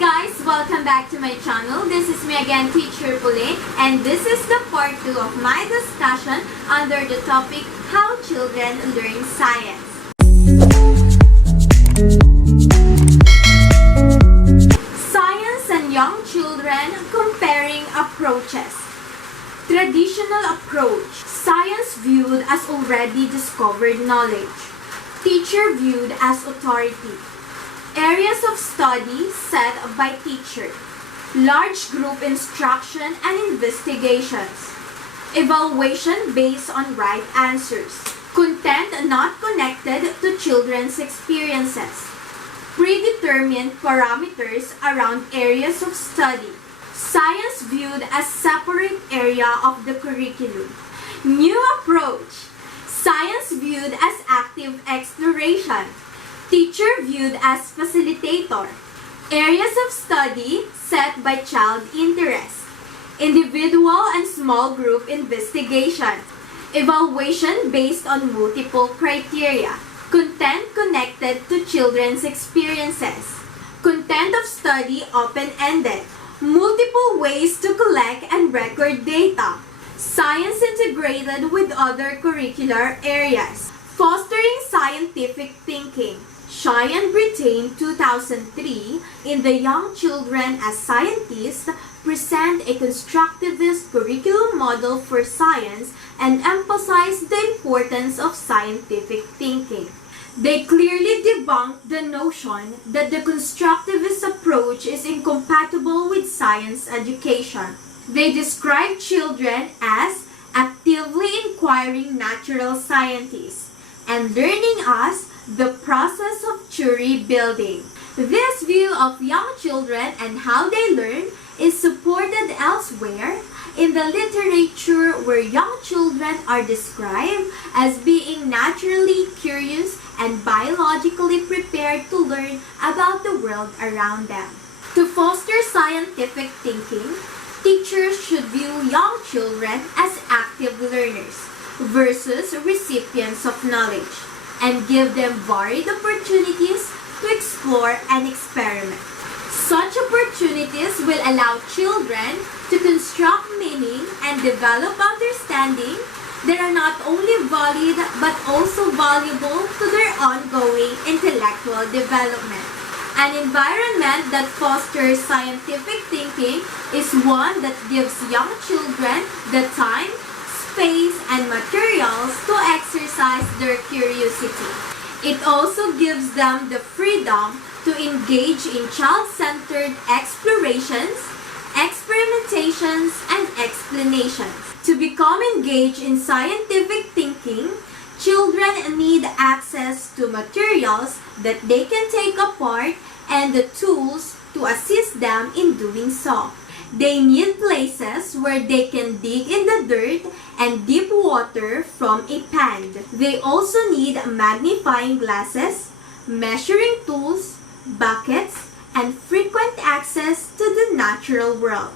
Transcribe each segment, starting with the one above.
guys! Welcome back to my channel. This is me again, Teacher Pauline, and this is the part 2 of my discussion under the topic How Children Learn Science. Science and young children comparing approaches. Traditional approach. Science viewed as already discovered knowledge. Teacher viewed as authority. Areas of study set by teacher. Large group instruction and investigations. Evaluation based on right answers. Content not connected to children's experiences. Predetermined parameters around areas of study. Science viewed as separate area of the curriculum. New approach. Science viewed as active exploration. Teacher viewed as facilitator. Areas of study set by child interest. Individual and small group investigation. Evaluation based on multiple criteria. Content connected to children's experiences. Content of study open-ended. Multiple ways to collect and record data. Science integrated with other curricular areas. Fostering scientific thinking. Cheyenne Brittain 2003 in The Young Children as Scientists present a constructivist curriculum model for science and emphasize the importance of scientific thinking. They clearly debunk the notion that the constructivist approach is incompatible with science education. They describe children as actively inquiring natural scientists and learning as the process of theory building. This view of young children and how they learn is supported elsewhere in the literature where young children are described as being naturally curious and biologically prepared to learn about the world around them. To foster scientific thinking, teachers should view young children as active learners versus recipients of knowledge, and give them varied opportunities to explore and experiment. Such opportunities will allow children to construct meaning and develop understanding that are not only valid but also valuable to their ongoing intellectual development. An environment that fosters scientific thinking is one that gives young children the time, space, and materials to exercise their curiosity. It also gives them the freedom to engage in child-centered explorations, experimentations, and explanations. To become engaged in scientific thinking, children need access to materials that they can take apart and the tools to assist them in doing so. They need places where they can dig in the dirt and deep water from a pond. They also need magnifying glasses, measuring tools, buckets, and frequent access to the natural world.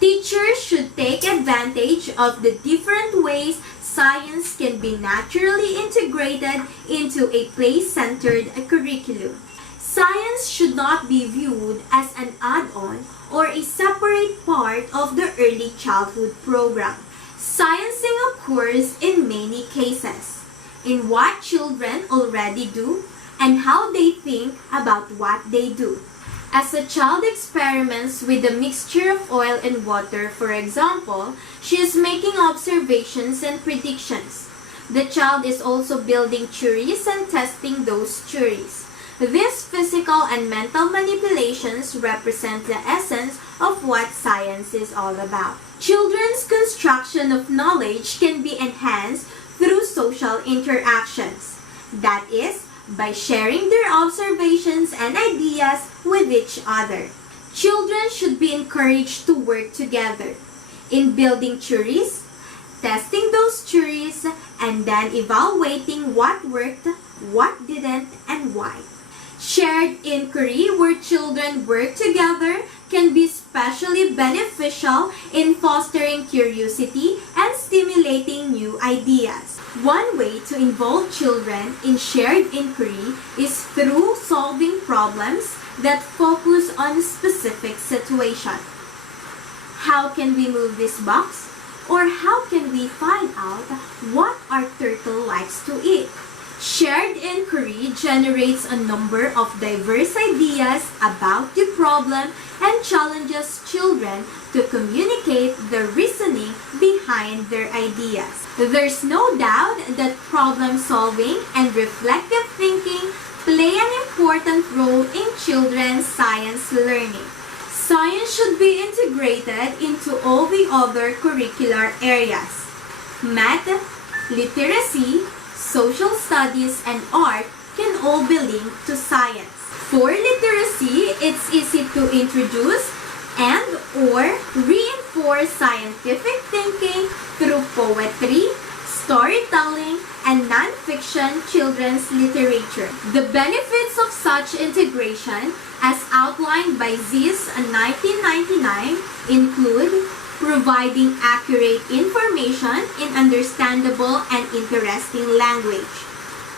Teachers should take advantage of the different ways science can be naturally integrated into a place-centered curriculum. Science should not be viewed as an add-on or a separate part of the early childhood program. Sciencing occurs in many cases, in what children already do and how they think about what they do. As a child experiments with a mixture of oil and water, for example, she is making observations and predictions. The child is also building theories and testing those theories. These physical and mental manipulations represent the essence of what science is all about. Children's construction of knowledge can be enhanced through social interactions. That is, by sharing their observations and ideas with each other. Children should be encouraged to work together in building theories, testing those theories, and then evaluating what worked, what didn't, and why. Shared inquiry where children work together can be especially beneficial in fostering curiosity and stimulating new ideas. One way to involve children in shared inquiry is through solving problems that focus on a specific situation. How can we move this box? Or how can we find out what our turtle likes to eat? Shared inquiry generates a number of diverse ideas about the problem and challenges children to communicate the reasoning behind their ideas. There's no doubt that problem solving and reflective thinking play an important role in children's science learning. Science should be integrated into all the other curricular areas. Math, literacy, social studies, and art can all be linked to science. For literacy, it's easy to introduce and/or reinforce scientific thinking through poetry, storytelling, and non-fiction children's literature. The benefits of such integration, as outlined by Zies in 1999, include providing accurate information in understandable and interesting language,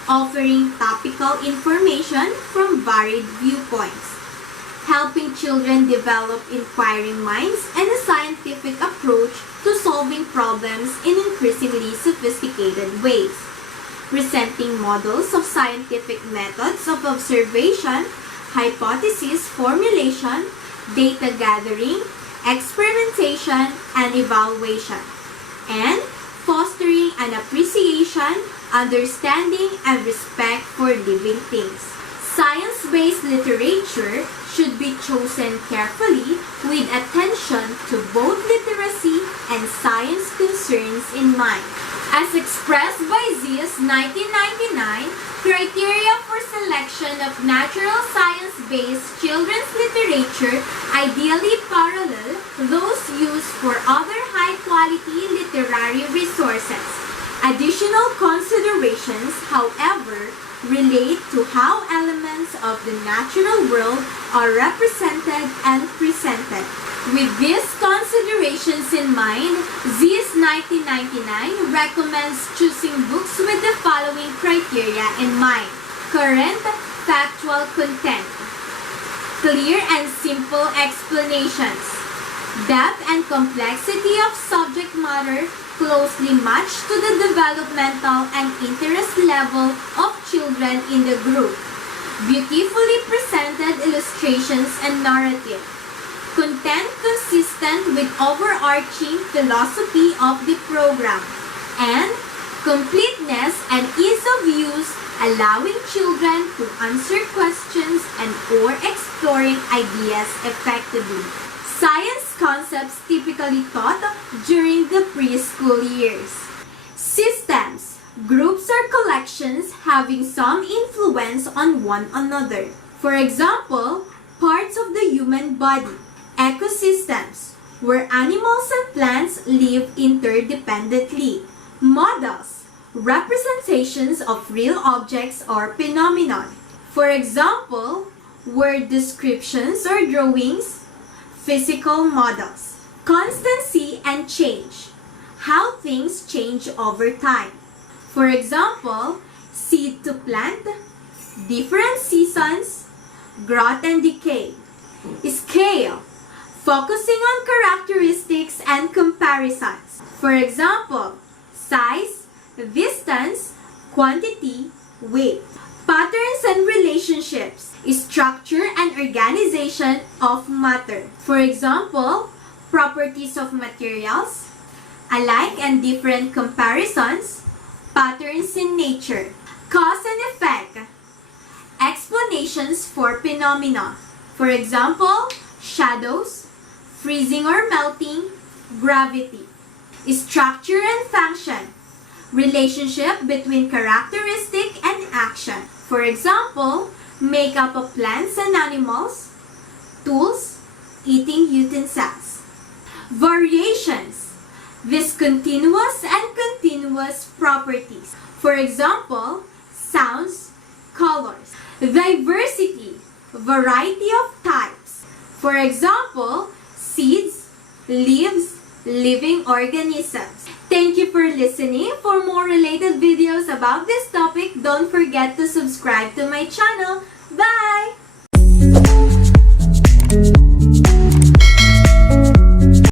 offering topical information from varied viewpoints, helping children develop inquiring minds and a scientific approach to solving problems in increasingly sophisticated ways, presenting models of scientific methods of observation, hypothesis formulation, data gathering, experimentation, and evaluation, and fostering an appreciation, understanding, and respect for living things. Science-based literature should be chosen carefully with attention to both literacy and science concerns in mind. As expressed by Zies 1999, criteria for selection of natural science-based children's literature ideally parallel those used for other high-quality literary resources. Additional considerations, however, relate to how elements of the natural world are represented and presented. With these considerations in mind, Zies 1999 recommends choosing books with the following criteria in mind. Current factual content, clear and simple explanations, depth and complexity of subject matter closely matched to the developmental and interest level of children in the group, beautifully presented illustrations and narrative, content consistent with overarching philosophy of the program, and completeness and ease of use, allowing children to answer questions and or exploring ideas effectively. Science concepts typically taught during the preschool years. Systems, groups or collections having some influence on one another. For example, parts of the human body. Ecosystems, where animals and plants live interdependently. Models, representations of real objects or phenomenon. For example, word descriptions or drawings. Physical models. Constancy and change, how things change over time. For example, seed to plant, different seasons, growth and decay. Scale, focusing on characteristics and comparisons. For example, size, distance, quantity, weight. Patterns and relationships, structure and organization of matter. For example, properties of materials, alike and different comparisons, patterns in nature. Cause and effect, explanations for phenomena. For example, shadows, freezing or melting, gravity. Structure and function, relationship between characteristic and action. For example, makeup of plants and animals, tools, eating utensils. Variations, discontinuous and continuous properties. For example, sounds, colors. Diversity, variety of types. For example, seeds, leaves, living organisms. Thank you for listening. For more related videos about this topic, don't forget to subscribe to my channel. Bye!